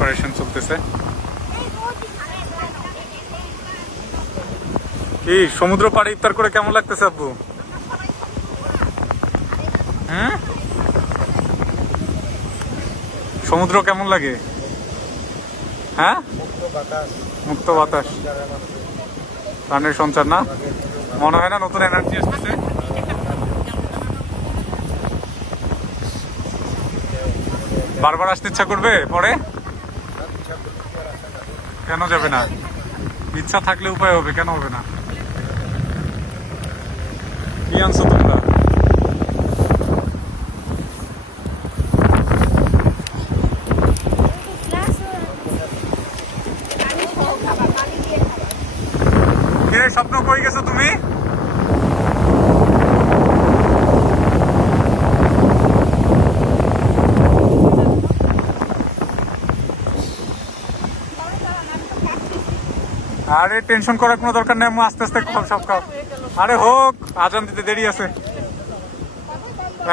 Preparation চলতেছে। কি সমুদ্র পাড়ে ইফতার করে কেমন লাগতেছে আব্বু? হ্যাঁ, সমুদ্র কেমন লাগে? হ্যাঁ, মুক্ত বাতাস, প্রাণের সঞ্চার না? মনে হয় না নতুন এনার্জি আসতেছে? বারবার আসতে ইচ্ছা করবে পরে? কেন যাবে না? ইচ্ছা থাকলে উপায় হবে, কেন হবে না? কি আনছো তোমরা? কিরে স্বপ্ন, কই গেছো তুমি? আরে টেনশন করার কোনো দরকার নেই, আম্মু আস্তে আস্তে খাও, সব খাও। আরে হোক, আজান দিতে দেরি আছে,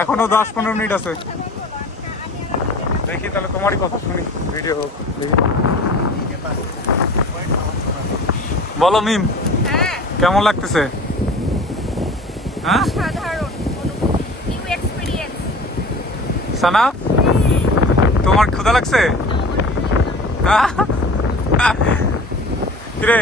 এখনো 10-15 মিনিট আছে। দেখি তাহলে তোমারই কথা শুনি, ভিডিও হোক দেখি। বলো মিম, কেমন লাগতেছে? হ্যাঁ সানা, তোমার ক্ষুধা লাগছে? কিরে